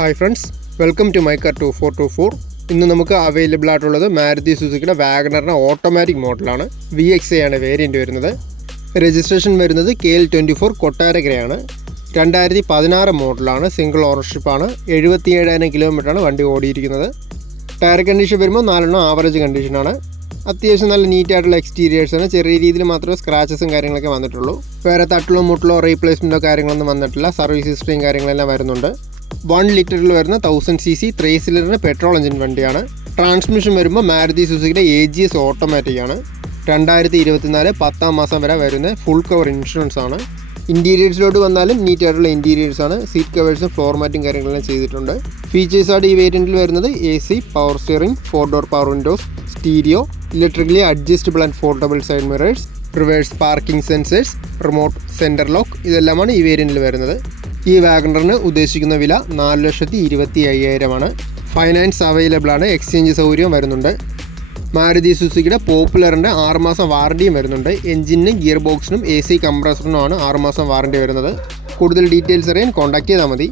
Hi friends, welcome to my car 2424. ഇന്ന് നമുക്ക് available ആയിട്ടുള്ളത് മാരുതി സുസുക്കിയുടെ വാഗണറിൻ്റെ ഓട്ടോമാറ്റിക് മോഡലാണ്. VXi ആണ് വേരിയൻ്റ് വരുന്നത്. രജിസ്ട്രേഷൻ വരുന്നത് KL24 കൊട്ടാരക്കരയാണ്. 2016 മോഡലാണ്. സിംഗിൾ ഓണർഷിപ്പാണ്. 77,000 കിലോമീറ്ററാണ് വണ്ടി ഓടിയിരിക്കുന്നത്. ടയർ കണ്ടീഷൻ വരുമ്പോൾ 4 ആവറേജ് കണ്ടീഷനാണ്. അത്യാവശ്യം നല്ല നീറ്റായിട്ടുള്ള എക്സ്റ്റീരിയേഴ്സാണ്. ചെറിയ രീതിയിൽ മാത്രമേ സ്ക്രാച്ചസും കാര്യങ്ങളൊക്കെ വന്നിട്ടുള്ളൂ. വേറെ തട്ടിലോ മുട്ടിലോ റീപ്ലേസ്മെൻറ്റോ കാര്യങ്ങളൊന്നും വന്നിട്ടില്ല. സർവീസ് ഹിസ്റ്ററിയും കാര്യങ്ങളെല്ലാം വരുന്നുണ്ട്. 1 ലിറ്ററിൽ വരുന്ന 1000cc 3 സിലിണ്ടറിന് പെട്രോൾ എഞ്ചിൻ വണ്ടിയാണ്. ട്രാൻസ്മിഷൻ വരുമ്പോൾ മാരുതി സുസുക്കിയുടെ AGS ഓട്ടോമാറ്റിക് ആണ്. 2024 10ാം മാസം വരെ വരുന്ന ഫുൾ കവർ ഇൻഷുറൻസ് ആണ്. ഇൻറ്റീരിയേഴ്സിലോട്ട് വന്നാലും നീറ്റായിട്ടുള്ള ഇൻറ്റീരിയേഴ്സാണ്. സീറ്റ് കവേഴ്സും ഫ്ലോർ മാറ്റും കാര്യങ്ങളെല്ലാം ചെയ്തിട്ടുണ്ട്. ഫീച്ചേഴ്സായിട്ട് ഈ വേരിയൻറ്റിൽ വരുന്നത് AC, power steering, 4 door power Windows, stereo, electrically adjustable and foldable side mirrors, reverse parking sensors, remote centre lock, ഇതെല്ലാമാണ് ഈ വേരിയൻറ്റിൽ വരുന്നത്. ഈ വാഗണറിന് ഉദ്ദേശിക്കുന്ന വില 4,25,000 ഫൈനാൻസ് അവൈലബിൾ ആണ്. എക്സ്ചേഞ്ച് സൗകര്യം വരുന്നുണ്ട്. മാരുതി സുസുക്കിയുടെ പോപ്പുലറിൻ്റെ 6 മാസം വാറണ്ടിയും വരുന്നുണ്ട്. എഞ്ചിനും ഗിയർ ബോക്സിനും AC കംപ്രസറിനുമാണ് 6 മാസം വാറണ്ടി വരുന്നത്. കൂടുതൽ ഡീറ്റെയിൽസ് അറിയാൻ കോൺടാക്ട് ചെയ്താൽ മതി.